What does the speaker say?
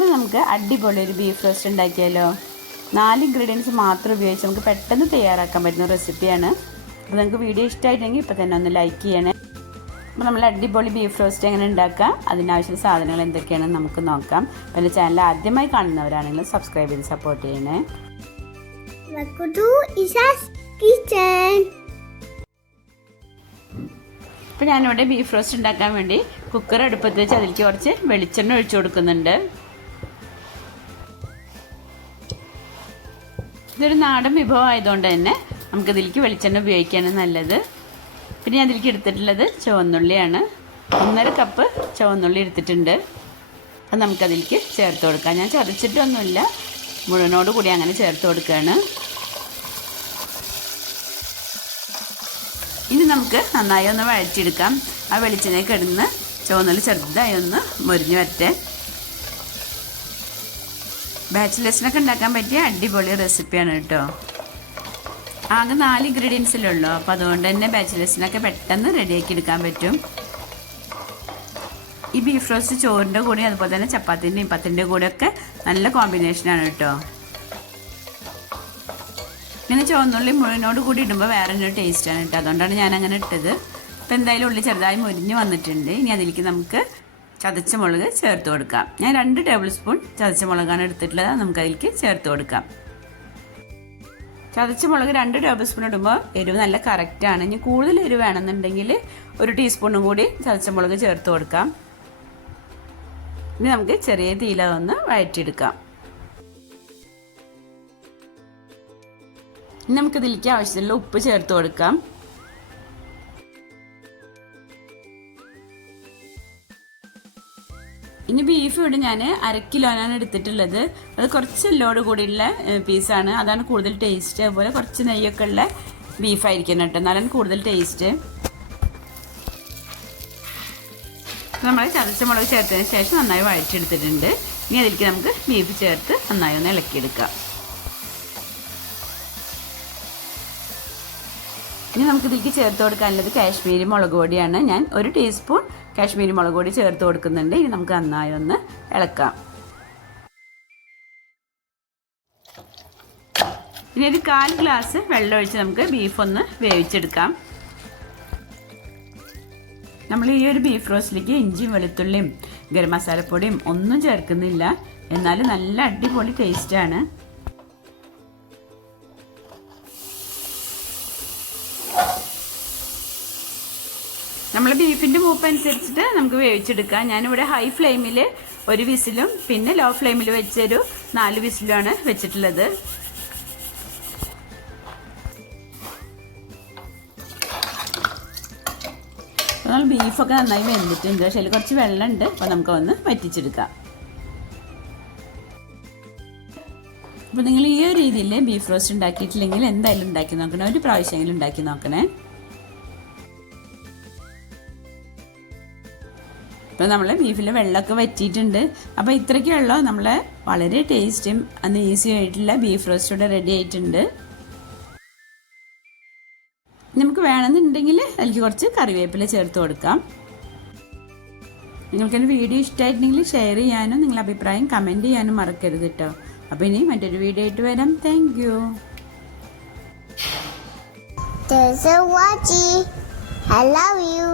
ഇത് നമുക്ക് അടിപൊളി ഒരു ബീഫ് റോസ്റ്റ് ഉണ്ടാക്കിയാലോ. 4 ഇൻഗ്രീഡിയൻസ് മാത്രം ഉപയോഗിച്ച് നമുക്ക് പെട്ടെന്ന് തയ്യാറാക്കാൻ പറ്റുന്ന റെസിപ്പിയാണ്. അപ്പോൾ നിങ്ങൾക്ക് വീഡിയോ ഇഷ്ടമായിട്ടെങ്കിൽ ഇപ്പോൾ തന്നെ ഒന്ന് ലൈക്ക് ചെയ്യണേ. അപ്പോൾ നമ്മൾ അടിപൊളി ബീഫ് റോസ്റ്റ് എങ്ങനെ ഉണ്ടാക്കാം, അതിനാവശ്യം സാധനങ്ങൾ എന്തൊക്കെയാണെന്ന് നമുക്ക് നോക്കാം. അപ്പോൾ എൻ്റെ ചാനൽ ആദ്യമായി കാണുന്നവരാണെങ്കിൽ സബ്സ്ക്രൈബ് ചെയ്ത് സപ്പോർട്ട് ചെയ്യണേ. ഇപ്പോൾ ഞാനിവിടെ ബീഫ് റോസ്റ്റ് ഉണ്ടാക്കാൻ വേണ്ടി കുക്കർ അടുപ്പത്ത് വെച്ച് അതിലേക്ക് കുറച്ച് വെളിച്ചെണ്ണ ഒഴിച്ചു കൊടുക്കുന്നുണ്ട്. ഇതൊരു നാടൻ വിഭവം ആയതുകൊണ്ട് തന്നെ നമുക്കിതിലേക്ക് വെളിച്ചെണ്ണ ഉപയോഗിക്കുകയാണ് നല്ലത്. പിന്നെ ഞാൻ അതിലേക്ക് എടുത്തിട്ടുള്ളത് ചുവന്നുള്ളിയാണ്. 1.5 കപ്പ് ചുവന്നുള്ളി എടുത്തിട്ടുണ്ട്. അത് നമുക്കതിലേക്ക് ചേർത്ത് കൊടുക്കാം. ഞാൻ ചതച്ചിട്ടൊന്നുമില്ല, മുഴുവനോട് കൂടി അങ്ങനെ ചേർത്ത് കൊടുക്കുകയാണ്. ഇനി നമുക്ക് നന്നായി ഒന്ന് വഴറ്റിയെടുക്കാം. ആ വെളിച്ചെണ്ണയിൽ കിടന്ന് ചുവന്നുള്ളി ചെറുതായി ഒന്ന് മൊരിഞ്ഞ് വരട്ടെ. ബാച്ചിലേഴ്സിനൊക്കെ ഉണ്ടാക്കാൻ പറ്റിയ അടിപൊളി റെസിപ്പിയാണ് കേട്ടോ. ആകെ 4 ഇൻഗ്രീഡിയൻസിലുള്ളൂ. അപ്പോൾ അതുകൊണ്ട് തന്നെ ബാച്ചിലേഴ്സിനൊക്കെ പെട്ടെന്ന് റെഡിയാക്കി എടുക്കാൻ പറ്റും. ഈ ബീഫ് റോസ്റ്റ് ചോറിൻ്റെ കൂടെ അതുപോലെ തന്നെ ചപ്പാത്തിൻ്റെയും പത്തിൻ്റെ കൂടെയൊക്കെ നല്ല കോമ്പിനേഷനാണ് കേട്ടോ. ഇങ്ങനെ ചുവന്നുള്ളി മുഴുവനോട് കൂടി ഇടുമ്പോൾ വേറെ ഒരു ടേസ്റ്റാണ് കേട്ടോ. അതുകൊണ്ടാണ് ഞാൻ അങ്ങനെ ഇട്ടത്. അപ്പോൾ എന്തായാലും ഉള്ളി ചെറുതായി മുരിഞ്ഞ് വന്നിട്ടുണ്ട്. ഇനി അതിലേക്ക് നമുക്ക് ചതച്ച മുളക് ചേർത്ത് കൊടുക്കാം. ഞാൻ 2 ടേബിൾ സ്പൂൺ ചതച്ച മുളകാണ് എടുത്തിട്ടുള്ളത്. നമുക്കതിലേക്ക് ചേർത്ത് കൊടുക്കാം. ചതച്ച മുളക് 2 ടേബിൾ സ്പൂൺ ഇടുമ്പോൾ എരിവ് നല്ല കറക്റ്റാണ്. ഇനി കൂടുതൽ എരിവ് വേണമെന്നുണ്ടെങ്കിൽ 1 ടീസ്പൂണും കൂടി ചതച്ച മുളക് ചേർത്ത് കൊടുക്കാം. ഇനി നമുക്ക് ചെറിയ തീയില ഒന്ന് വഴറ്റിയെടുക്കാം. ഇനി നമുക്കിതിലേക്ക് ആവശ്യത്തിനുള്ള ഉപ്പ് ചേർത്ത് കൊടുക്കാം. ഇനി ബീഫ് ഇവിടെ ഞാൻ 1/2 കിലോനാണ് എടുത്തിട്ടുള്ളത്. അത് കുറച്ച് എല്ലോട് കൂടിയുള്ള പീസാണ്. അതാണ് കൂടുതൽ ടേസ്റ്റ്. അതുപോലെ കുറച്ച് നെയ്യൊക്കെ ഉള്ള ബീഫായിരിക്കണം കേട്ടോ, എന്നാലാണ് കൂടുതൽ ടേസ്റ്റ്. നമ്മൾ ചതച്ച മുളക് ചേർത്തതിന് ശേഷം നന്നായി വഴറ്റിയെടുത്തിട്ടുണ്ട്. ഇനി അതിലേക്ക് നമുക്ക് ബീഫ് ചേർത്ത് നന്നായി ഒന്ന് ഇളക്കിയെടുക്കാം. ഇനി നമുക്ക് ഇതിലേക്ക് ചേർത്ത് കൊടുക്കാനുള്ളത് കാശ്മീരി മുളക് പൊടിയാണ്. ഞാൻ 1 ടീസ്പൂൺ കാശ്മീരി മുളക് പൊടി ചേർത്ത് കൊടുക്കുന്നുണ്ട്. ഇനി നമുക്ക് നന്നായി ഒന്ന് ഇളക്കാം. ഇനി ഒരു 1/4 ഗ്ലാസ് വെള്ളം ഒഴിച്ച് നമുക്ക് ബീഫ് ഒന്ന് വേവിച്ചെടുക്കാം. നമ്മൾ ഈ ഒരു ബീഫ് റോസ്റ്റിലേക്ക് ഇഞ്ചിയും വെളുത്തുള്ളിയും ഗരം മസാലപ്പൊടിയും ഒന്നും ചേർക്കുന്നില്ല. എന്നാലും നല്ല അടിപൊളി ടേസ്റ്റാണ്. നമ്മൾ ബീഫിൻ്റെ മൂപ്പ് അനുസരിച്ചിട്ട് നമുക്ക് വേവിച്ചെടുക്കാം. ഞാനിവിടെ ഹൈ ഫ്ലെയിമിൽ 1 വിസിലും പിന്നെ ലോ ഫ്ലെയിമിൽ വെച്ചൊരു 4 വിസിലുമാണ് വെച്ചിട്ടുള്ളത്. നമ്മൾ ബീഫൊക്കെ നന്നായി വെന്തിട്ടുണ്ട്. പക്ഷേ അതിൽ കുറച്ച് വെള്ളമുണ്ട്. അപ്പോൾ നമുക്ക് ഒന്ന് വറ്റിച്ചെടുക്കാം. അപ്പോൾ നിങ്ങൾ ഈ ഒരു രീതിയിൽ ബീഫ് റോസ്റ്റ് ഉണ്ടാക്കിയിട്ടില്ലെങ്കിൽ എന്തായാലും ഉണ്ടാക്കി നോക്കണേ. ഒരു പ്രാവശ്യമെങ്കിലും ഉണ്ടാക്കി നോക്കണേ. ഇപ്പോൾ നമ്മൾ ബീഫിൽ വെള്ളമൊക്കെ വറ്റിയിട്ടുണ്ട്. അപ്പോൾ ഇത്രയ്ക്ക് വെള്ളം നമ്മൾ വളരെ ടേസ്റ്റും അന്ന് ഈസി ആയിട്ടുള്ള ബീഫ് റോസ്റ്റ് ഇവിടെ റെഡി ആയിട്ടുണ്ട്. നമുക്ക് വേണമെന്നുണ്ടെങ്കിൽ അതിലേക്ക് കുറച്ച് കറിവേപ്പില ചേർത്ത് കൊടുക്കാം. നിങ്ങൾക്കെൻ്റെ വീഡിയോ ഇഷ്ടമായിട്ടുണ്ടെങ്കിൽ ഷെയർ ചെയ്യാനും നിങ്ങളുടെ അഭിപ്രായം കമൻറ്റ് ചെയ്യാനും മറക്കരുത് കേട്ടോ. അപ്പോൾ ഇനി മറ്റൊരു വീഡിയോ ആയിട്ട് വരാം. Thank you. Thanks for watching. I love you.